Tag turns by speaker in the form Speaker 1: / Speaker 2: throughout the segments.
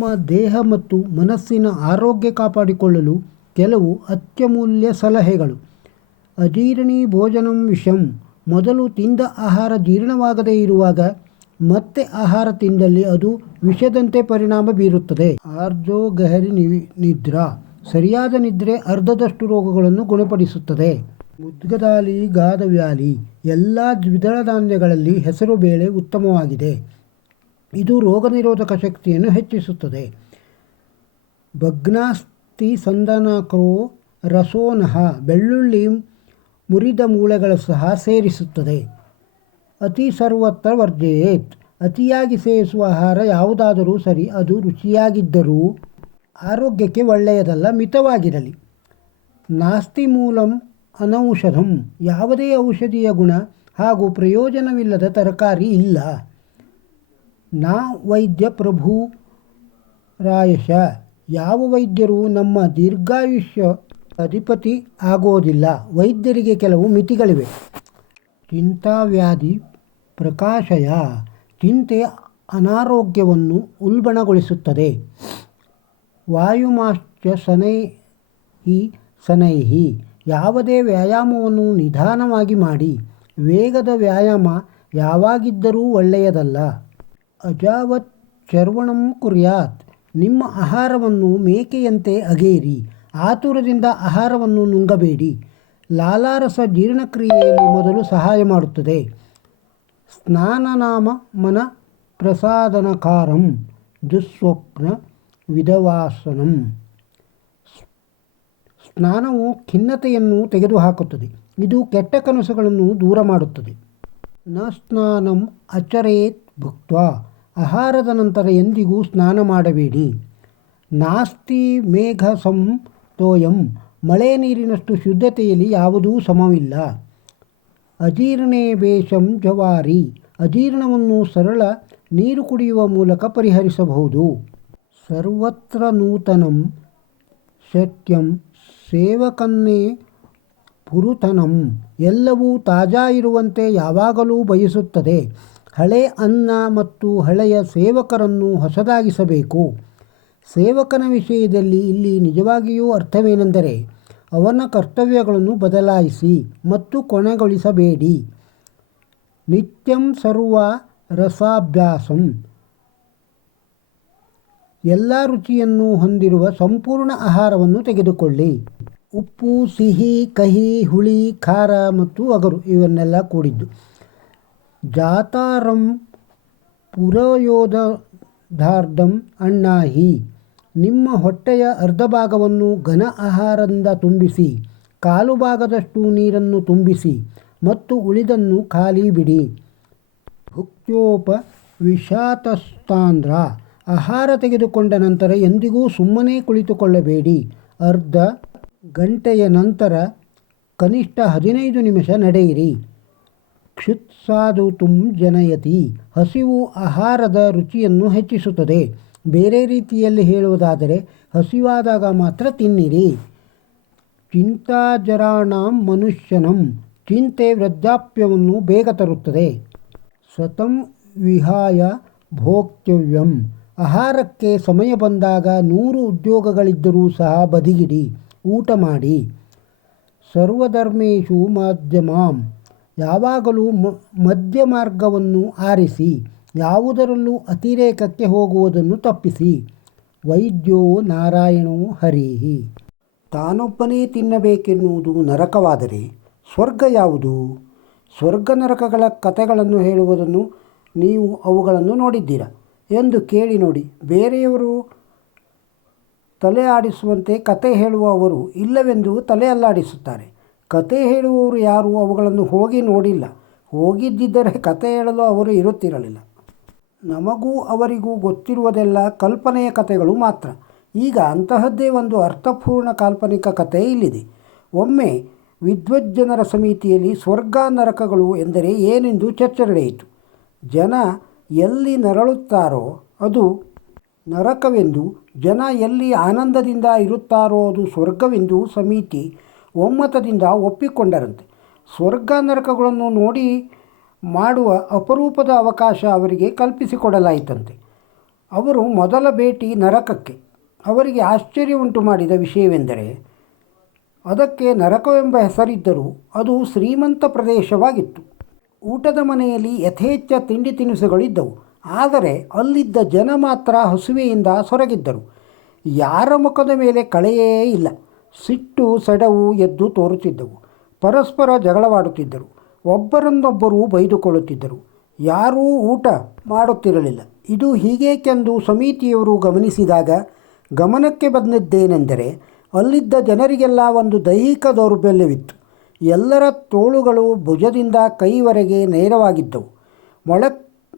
Speaker 1: ನಮ್ಮ ದೇಹ ಮತ್ತು ಮನಸ್ಸಿನ ಆರೋಗ್ಯ ಕಾಪಾಡಿಕೊಳ್ಳಲು ಕೆಲವು ಅತ್ಯಮೂಲ್ಯ ಸಲಹೆಗಳು. ಅಜೀರ್ಣಿ ಭೋಜನಂ ವಿಷಂ. ಮೊದಲು ತಿಂದ ಆಹಾರ ಜೀರ್ಣವಾಗದೇ ಇರುವಾಗ ಮತ್ತೆ ಆಹಾರ ತಿಂದಲ್ಲಿ ಅದು ವಿಷದಂತೆ ಪರಿಣಾಮ ಬೀರುತ್ತದೆ. ಆರ್ಜೋ ಗಹರಿ ನಿದ್ರಾ. ಸರಿಯಾದ ನಿದ್ರೆ ಅರ್ಧದಷ್ಟು ರೋಗಗಳನ್ನು ಗುಣಪಡಿಸುತ್ತದೆ. ಮುದ್ಗದಾಲಿ, ಗಾದವ್ಯಾಲಿ, ಎಲ್ಲ ದ್ವಿದಳ ಧಾನ್ಯಗಳಲ್ಲಿ ಹೆಸರು ಬೇಳೆ ಉತ್ತಮವಾಗಿದೆ. ಇದು ರೋಗನಿರೋಧಕ ಶಕ್ತಿಯನ್ನು ಹೆಚ್ಚಿಸುತ್ತದೆ. ಭಗ್ನಾಸ್ತಿ ಸಂದನಕ್ರೋ ರಸೋನಹ ಬೆಳ್ಳುಳ್ಳಿ ಮುರಿದ ಮೂಳೆಗಳು ಸಹ ಸೇರಿಸುತ್ತದೆ. ಅತಿ ಸರ್ವತ್ರ ವರ್ಜಯೇತ್. ಅತಿಯಾಗಿ ಸೇವಿಸುವ ಆಹಾರ ಯಾವುದಾದರೂ ಸರಿ, ಅದು ರುಚಿಯಾಗಿದ್ದರೂ ಆರೋಗ್ಯಕ್ಕೆ ಒಳ್ಳೆಯದಲ್ಲ, ಮಿತವಾಗಿರಲಿ. ನಾಸ್ತಿ ಮೂಲಂ ಅನೌಷಧಂ. ಯಾವುದೇ ಔಷಧಿಯ ಗುಣ ಹಾಗೂ ಪ್ರಯೋಜನವಿಲ್ಲದ ತರಕಾರಿ ಇಲ್ಲ. ನಾ ವೈದ್ಯ ಪ್ರಭು ರಾಯಶ. ಯಾವ ವೈದ್ಯರು ನಮ್ಮ ದೀರ್ಘಾಯುಷ್ಯ ಅಧಿಪತಿ ಆಗೋದಿಲ್ಲ. ವೈದ್ಯರಿಗೆ ಕೆಲವು ಮಿತಿಗಳಿವೆ. ಚಿಂತಾವ್ಯಾಧಿ ಪ್ರಕಾಶಯ ಚಿಂತೆ ಅನಾರೋಗ್ಯವನ್ನು ಉಲ್ಬಣಗೊಳಿಸುತ್ತದೆ. ವಾಯುಮಾಶ್ಚ ಸನೈಹಿ ಸನೈಹಿ ಯಾವುದೇ ವ್ಯಾಯಾಮವನ್ನು ನಿಧಾನವಾಗಿ ಮಾಡಿ. ವೇಗದ ವ್ಯಾಯಾಮ ಯಾವಾಗಿದ್ದರೂ ಒಳ್ಳೆಯದಲ್ಲ. ಅಜಾವತ್ ಚರ್ವಣಂ ಕುರ್ಯಾತ್. ನಿಮ್ಮ ಆಹಾರವನ್ನು ಮೇಕೆಯಂತೆ ಅಗೇರಿ ಆತುರದಿಂದ ಆಹಾರವನ್ನು ನುಂಗಬೇಡಿ. ಲಾಲಾರಸ ಜೀರ್ಣಕ್ರಿಯೆಯಲ್ಲಿ ಮೊದಲು ಸಹಾಯ ಮಾಡುತ್ತದೆ. ಸ್ನಾನನಾಮ ಮನ ಪ್ರಸಾದನಕಾರಂ ದುಸ್ವಪ್ನ ವಿಧವಾಸನಂ. ಸ್ನಾನವು ಖಿನ್ನತೆಯನ್ನು ತೆಗೆದುಹಾಕುತ್ತದೆ. ಇದು ಕೆಟ್ಟ ಕನಸುಗಳನ್ನು ದೂರ ಮಾಡುತ್ತದೆ. ನ ಸ್ನಾನಂ ಅಚರೇತ್ ಭುಕ್ತ ಆಹಾರದ ನಂತರ ಎಂದಿಗೂ ಸ್ನಾನ ಮಾಡಬೇಡಿ. ನಾಸ್ತಿ ಮೇಘ ಸಂ ತೋಯಂ. ಮಳೆ ನೀರಿನಷ್ಟು ಶುದ್ಧತೆಯಲ್ಲಿ ಯಾವುದೂ ಸಮವಿಲ್ಲ. ಅಜೀರ್ಣೇ ಬೇಷಂ ಜವಾರಿ. ಅಜೀರ್ಣವನ್ನು ಸರಳ ನೀರು ಕುಡಿಯುವ ಮೂಲಕ ಪರಿಹರಿಸಬಹುದು. ಸರ್ವತ್ರ ನೂತನಂ ಶಕ್ಯಂ ಸೇವಕನ್ನೇ ಪುರುತನಂ. ಎಲ್ಲವೂ ತಾಜಾ ಇರುವಂತೆ ಯಾವಾಗಲೂ ಬಯಸುತ್ತದೆ. ಹಳೆ ಅನ್ನ ಮತ್ತು ಹಳೆಯ ಸೇವಕರನ್ನು ಹೊಸದಾಗಿಸಬೇಕು. ಸೇವಕನ ವಿಷಯದಲ್ಲಿ ಇಲ್ಲಿ ನಿಜವಾಗಿಯೂ ಅರ್ಥವೇನೆಂದರೆ ಅವನ ಕರ್ತವ್ಯಗಳನ್ನು ಬದಲಾಯಿಸಿ ಮತ್ತು ಕೊನೆಗೊಳಿಸಬೇಡಿ. ನಿತ್ಯಂ ಸರ್ವ ರಸಾಭ್ಯಾಸಂ. ಎಲ್ಲ ರುಚಿಯನ್ನು ಹೊಂದಿರುವ ಸಂಪೂರ್ಣ ಆಹಾರವನ್ನು ತೆಗೆದುಕೊಳ್ಳಿ. ಉಪ್ಪು, ಸಿಹಿ, ಕಹಿ, ಹುಳಿ, ಖಾರ ಮತ್ತು ಅಗರು ಇವನ್ನೆಲ್ಲ ಕೂಡಿದ್ದು. ಜಾತಾರಂ ಪುರಯೋಧಾರ್ಧಂ ಅಣ್ಣಾಹಿ. ನಿಮ್ಮ ಹೊಟ್ಟೆಯ ಅರ್ಧ ಭಾಗವನ್ನು ಘನ ಆಹಾರದಿಂದ ತುಂಬಿಸಿ, ಕಾಲು ಭಾಗದಷ್ಟು ನೀರನ್ನು ತುಂಬಿಸಿ ಮತ್ತು ಉಳಿದನ್ನು ಖಾಲಿ ಬಿಡಿ. ಭುಕ್ತ್ಯೋಪ ವಿಷಾತಸ್ತಾಂದ್ರ ಆಹಾರ ತೆಗೆದುಕೊಂಡ ನಂತರ ಎಂದಿಗೂ ಸುಮ್ಮನೆ ಕುಳಿತುಕೊಳ್ಳಬೇಡಿ. ಅರ್ಧ ಗಂಟೆಯ ನಂತರ ಕನಿಷ್ಠ ಹದಿನೈದು ನಿಮಿಷ ನಡೆಯಿರಿ. ಕ್ಷುತ್ಸಾದುತುಂ ಜನಯತಿ, ಹಸಿವು ಆಹಾರದ ರುಚಿಯನ್ನು ಹೆಚ್ಚಿಸುತ್ತದೆ. ಬೇರೆ ರೀತಿಯಲ್ಲಿ ಹೇಳುವುದಾದರೆ, ಹಸಿವಾದಾಗ ಮಾತ್ರ ತಿನ್ನಿರಿ. ಚಿಂತಾಜರಾಣಾಂ ಮನುಷ್ಯನಂ, ಚಿಂತೆ ವೃದ್ಧಾಪ್ಯವನ್ನು ಬೇಗ ತರುತ್ತದೆ. ಸ್ವತಂ ವಿಹಾಯ ಭೋಕ್ತವ್ಯಂ, ಆಹಾರಕ್ಕೆ ಸಮಯ ಬಂದಾಗ ನೂರು ಉದ್ಯೋಗಗಳಿದ್ದರೂ ಸಹ ಬದಿಗಿಡಿ, ಊಟ ಮಾಡಿ. ಸರ್ವಧರ್ಮೇಶು ಮಾಧ್ಯಮಾಂ ಯಾವಾಗಲೂ ಮಧ್ಯ ಮಾರ್ಗವನ್ನು ಆರಿಸಿ, ಯಾವುದರಲ್ಲೂ ಅತಿರೇಕಕ್ಕೆ ಹೋಗುವುದನ್ನು ತಪ್ಪಿಸಿ. ವೈದ್ಯೋ ನಾರಾಯಣೋ ಹರಿಹಿ. ತಾನೊಬ್ಬನೇ ತಿನ್ನಬೇಕೆನ್ನುವುದು ನರಕವಾದರೆ ಸ್ವರ್ಗ ಯಾವುದು? ಸ್ವರ್ಗ ನರಕಗಳ ಕಥೆಗಳನ್ನು ಹೇಳುವುದನ್ನು ನೀವು ಅವುಗಳನ್ನು ನೋಡಿದ್ದೀರಾ? ಎಂದು ಕೇಳಿ ನೋಡಿ. ಬೇರೆಯವರು ತಲೆ ಆಡಿಸುವಂತೆ ಕತೆ ಹೇಳುವವರು ಇಲ್ಲವೆಂದು ತಲೆ ಅಲ್ಲಾಡಿಸುತ್ತಾರೆ ಕತೆ ಹೇಳುವವರು ಯಾರು ಅವುಗಳನ್ನು ಹೋಗಿ ನೋಡಿಲ್ಲ. ಹೋಗಿದ್ದಿದ್ದರೆ ಕತೆ ಹೇಳಲು ಅವರು ಇರುತ್ತಿರಲಿಲ್ಲ. ನಮಗೂ ಅವರಿಗೂ ಗೊತ್ತಿರುವುದೆಲ್ಲ ಕಲ್ಪನೆಯ ಕಥೆಗಳು ಮಾತ್ರ. ಈಗ ಅಂತಹದ್ದೇ ಒಂದು ಅರ್ಥಪೂರ್ಣ ಕಾಲ್ಪನಿಕ ಕಥೆ ಇಲ್ಲಿದೆ. ಒಮ್ಮೆ ವಿದ್ವಜ್ಜನರ ಸಮಿತಿಯಲ್ಲಿ ಸ್ವರ್ಗ ನರಕಗಳು ಎಂದರೆ ಏನೆಂದು ಚರ್ಚೆ ನಡೆಯಿತು ಜನ ಎಲ್ಲಿ ನರಳುತ್ತಾರೋ ಅದು ನರಕವೆಂದು, ಜನ ಎಲ್ಲಿ ಆನಂದದಿಂದ ಇರುತ್ತಾರೋ ಅದು ಸ್ವರ್ಗವೆಂದು ಸಮಿತಿ ಒಮ್ಮತದಿಂದ ಒಪ್ಪಿಕೊಂಡರಂತೆ. ಸ್ವರ್ಗ ನರಕಗಳನ್ನು ನೋಡಿ ಮಾಡುವ ಅಪರೂಪದ ಅವಕಾಶ ಅವರಿಗೆ ಕಲ್ಪಿಸಿಕೊಡಲಾಯಿತಂತೆ. ಅವರು ಮೊದಲ ಭೇಟಿ ನರಕಕ್ಕೆ. ಅವರಿಗೆ ಆಶ್ಚರ್ಯ ಉಂಟು ಮಾಡಿದ ವಿಷಯವೆಂದರೆ, ಅದಕ್ಕೆ ನರಕವೆಂಬ ಹೆಸರಿದ್ದರೂ ಅದು ಶ್ರೀಮಂತ ಪ್ರದೇಶವಾಗಿತ್ತು. ಊಟದ ಮನೆಯಲ್ಲಿ ಯಥೇಚ್ಛ ತಿಂಡಿ ತಿನಿಸುಗಳಿದ್ದವು. ಆದರೆ ಅಲ್ಲಿದ್ದ ಜನ ಮಾತ್ರ ಹಸುವೆಯಿಂದ ಸೊರಗಿದ್ದರು. ಯಾರ ಮುಖದ ಮೇಲೆ ಕಳೆಯೇ ಇಲ್ಲ. ಸಿಟ್ಟು ಸೆಡವು ಎದ್ದು ತೋರುತ್ತಿದ್ದವು. ಪರಸ್ಪರ ಜಗಳವಾಡುತ್ತಿದ್ದರು. ಒಬ್ಬರನ್ನೊಬ್ಬರು ಬೈದುಕೊಳ್ಳುತ್ತಿದ್ದರು. ಯಾರೂ ಊಟ ಮಾಡುತ್ತಿರಲಿಲ್ಲ. ಇದು ಹೀಗೇಕೆಂದು ಸಮಿತಿಯವರು ಗಮನಿಸಿದಾಗ ಗಮನಕ್ಕೆ ಬಂದಿದ್ದೇನೆಂದರೆ ಅಲ್ಲಿದ್ದ ಜನರಿಗೆಲ್ಲ ಒಂದು ದೈಹಿಕ ದೌರ್ಬಲ್ಯವಿತ್ತು. ಎಲ್ಲರ ತೋಳುಗಳು ಭುಜದಿಂದ ಕೈವರೆಗೆ ನೇರವಾಗಿದ್ದವು. ಮೊಳ,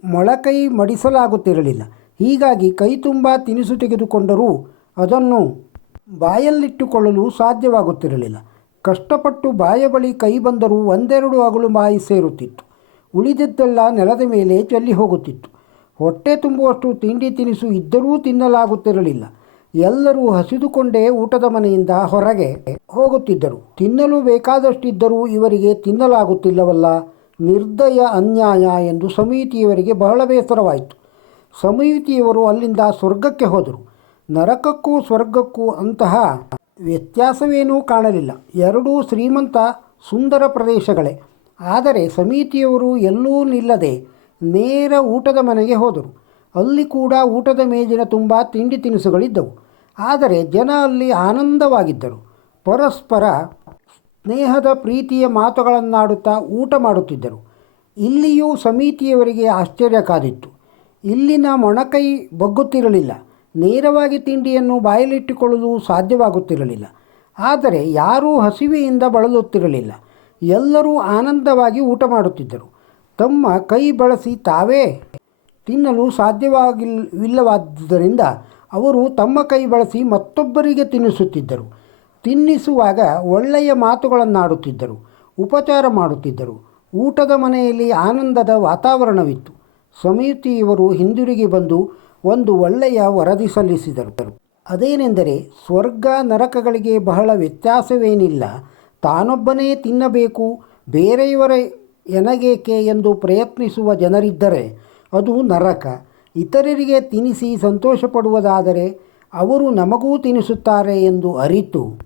Speaker 1: ಮೊಳಕೈ ಮಡಿಸಲಾಗುತ್ತಿರಲಿಲ್ಲ. ಹೀಗಾಗಿ ಕೈ ತುಂಬ ತಿನಿಸು ತೆಗೆದುಕೊಂಡರೂ ಅದನ್ನು ಬಾಯಲ್ಲಿಟ್ಟುಕೊಳ್ಳಲು ಸಾಧ್ಯವಾಗುತ್ತಿರಲಿಲ್ಲ. ಕಷ್ಟಪಟ್ಟು ಬಾಯ ಬಳಿ ಕೈ ಬಂದರೂ ಒಂದೆರಡು ಅಗಲು ಬಾಯಿ ಸೇರುತ್ತಿತ್ತು. ಉಳಿದಿದ್ದೆಲ್ಲ ನೆಲದ ಮೇಲೆ ಚೆಲ್ಲಿ ಹೋಗುತ್ತಿತ್ತು. ಹೊಟ್ಟೆ ತುಂಬುವಷ್ಟು ತಿಂಡಿ ತಿನಿಸು ಇದ್ದರೂ ತಿನ್ನಲಾಗುತ್ತಿರಲಿಲ್ಲ. ಎಲ್ಲರೂ ಹಸಿದುಕೊಂಡೇ ಊಟದ ಮನೆಯಿಂದ ಹೊರಗೆ ಹೋಗುತ್ತಿದ್ದರು. ತಿನ್ನಲು ಬೇಕಾದಷ್ಟಿದ್ದರೂ ಇವರಿಗೆ ತಿನ್ನಲಾಗುತ್ತಿಲ್ಲವಲ್ಲ, ನಿರ್ದಯ ಅನ್ಯಾಯ ಎಂದು ಸಮಿತಿಯವರಿಗೆ ಬಹಳ ಬೇಸರವಾಯಿತು. ಸಮಿತಿಯವರು ಅಲ್ಲಿಂದ ಸ್ವರ್ಗಕ್ಕೆ ಹೋದರು. ನರಕಕ್ಕೂ ಸ್ವರ್ಗಕ್ಕೂ ಅಂತಹ ವ್ಯತ್ಯಾಸವೇನೂ ಕಾಣಲಿಲ್ಲ. ಎರಡೂ ಶ್ರೀಮಂತ ಸುಂದರ ಪ್ರದೇಶಗಳೇ. ಆದರೆ ಸಮಿತಿಯವರು ಎಲ್ಲೂ ನಿಲ್ಲದೆ ನೇರ ಊಟದ ಮನೆಗೆ ಹೋದರು. ಅಲ್ಲಿ ಕೂಡ ಊಟದ ಮೇಜಿನ ತುಂಬ ತಿಂಡಿ ತಿನಿಸುಗಳಿದ್ದವು. ಆದರೆ ಜನ ಅಲ್ಲಿ ಆನಂದವಾಗಿದ್ದರು. ಪರಸ್ಪರ ಸ್ನೇಹದ ಪ್ರೀತಿಯ ಮಾತುಗಳನ್ನಾಡುತ್ತಾ ಊಟ ಮಾಡುತ್ತಿದ್ದರು. ಇಲ್ಲಿಯೂ ಸಮಿತಿಯವರಿಗೆ ಆಶ್ಚರ್ಯ ಕಾದಿತ್ತು. ಇಲ್ಲಿನ ಮೊಣಕೈ ಬಗ್ಗುತ್ತಿರಲಿಲ್ಲ. ನೇರವಾಗಿ ತಿಂಡಿಯನ್ನು ಬಾಯಲ್ಲಿಟ್ಟುಕೊಳ್ಳಲು ಸಾಧ್ಯವಾಗುತ್ತಿರಲಿಲ್ಲ. ಆದರೆ ಯಾರೂ ಹಸಿವೆಯಿಂದ ಬಳಲುತ್ತಿರಲಿಲ್ಲ. ಎಲ್ಲರೂ ಆನಂದವಾಗಿ ಊಟ ಮಾಡುತ್ತಿದ್ದರು. ತಮ್ಮ ಕೈ ಬಳಸಿ ತಾವೇ ತಿನ್ನಲು ಸಾಧ್ಯವಾಗಿಲ್ಲವಾದ್ದರಿಂದ ಅವರು ತಮ್ಮ ಕೈ ಬಳಸಿ ಮತ್ತೊಬ್ಬರಿಗೆ ತಿನ್ನಿಸುತ್ತಿದ್ದರು. ತಿನ್ನಿಸುವಾಗ ಒಳ್ಳೆಯ ಮಾತುಗಳನ್ನಾಡುತ್ತಿದ್ದರು. ಉಪಚಾರ ಮಾಡುತ್ತಿದ್ದರು. ಊಟದ ಮನೆಯಲ್ಲಿ ಆನಂದದ ವಾತಾವರಣವಿತ್ತು. ಸಮಿತಿಯವರು ಹಿಂದಿರುಗಿ ಬಂದು ಒಂದು ಒಳ್ಳೆಯ ವರದಿ ಸಲ್ಲಿಸಿದರು. ಅದೇನೆಂದರೆ, ಸ್ವರ್ಗ ನರಕಗಳಿಗೆ ಬಹಳ ವ್ಯತ್ಯಾಸವೇನಿಲ್ಲ. ತಾನೊಬ್ಬನೇ ತಿನ್ನಬೇಕು, ಬೇರೆಯವರ ಎನಗೇಕೆ ಎಂದು ಪ್ರಯತ್ನಿಸುವ ಜನರಿದ್ದರೆ ಅದು ನರಕ. ಇತರರಿಗೆ ತಿನಿಸಿ ಸಂತೋಷಪಡುವುದಾದರೆ ಅವರು ನಮಗೂ ತಿನಿಸುತ್ತಾರೆ ಎಂದು ಅರಿತು.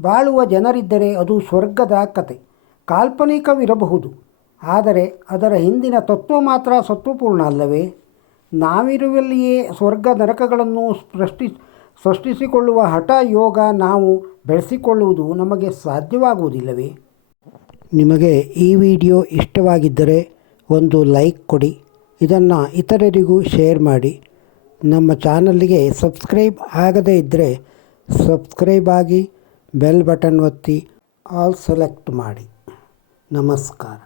Speaker 1: ಬಾಳುವ ಜನರಿದ್ದರೆ ಅದು ಸ್ವರ್ಗದ ಕತೆ. ಕಾಲ್ಪನಿಕವಿರಬಹುದು. ಆದರೆ ಅದರ ಹಿಂದಿನ ತತ್ವ ಮಾತ್ರ ಸತ್ವಪೂರ್ಣ ಅಲ್ಲವೇ? ನಾವಿರುವಲ್ಲಿಯೇ ಸ್ವರ್ಗ ನರಕಗಳನ್ನು ಸೃಷ್ಟಿ, ಸೃಷ್ಟಿಸಿಕೊಳ್ಳುವ ಹಠ ಯೋಗ ನಾವು ಬೆಳೆಸಿಕೊಳ್ಳುವುದು ನಮಗೆ ಸಾಧ್ಯವಾಗುವುದಿಲ್ಲವೇ? ನಿಮಗೆ ಈ ವಿಡಿಯೋ ಇಷ್ಟವಾಗಿದ್ದರೆ ಒಂದು ಲೈಕ್ ಕೊಡಿ, ಇದನ್ನು ಇತರರಿಗೂ ಶೇರ್ ಮಾಡಿ. ನಮ್ಮ ಚಾನಲ್ಗೆ ಸಬ್ಸ್ಕ್ರೈಬ್ ಆಗದೇ ಇದ್ದರೆ ಸಬ್ಸ್ಕ್ರೈಬ್ ಆಗಿ ಬೆಲ್ ಬಟನ್ ಒತ್ತಿ, ಆಲ್ ಸೆಲೆಕ್ಟ್ ಮಾಡಿ. ನಮಸ್ಕಾರ.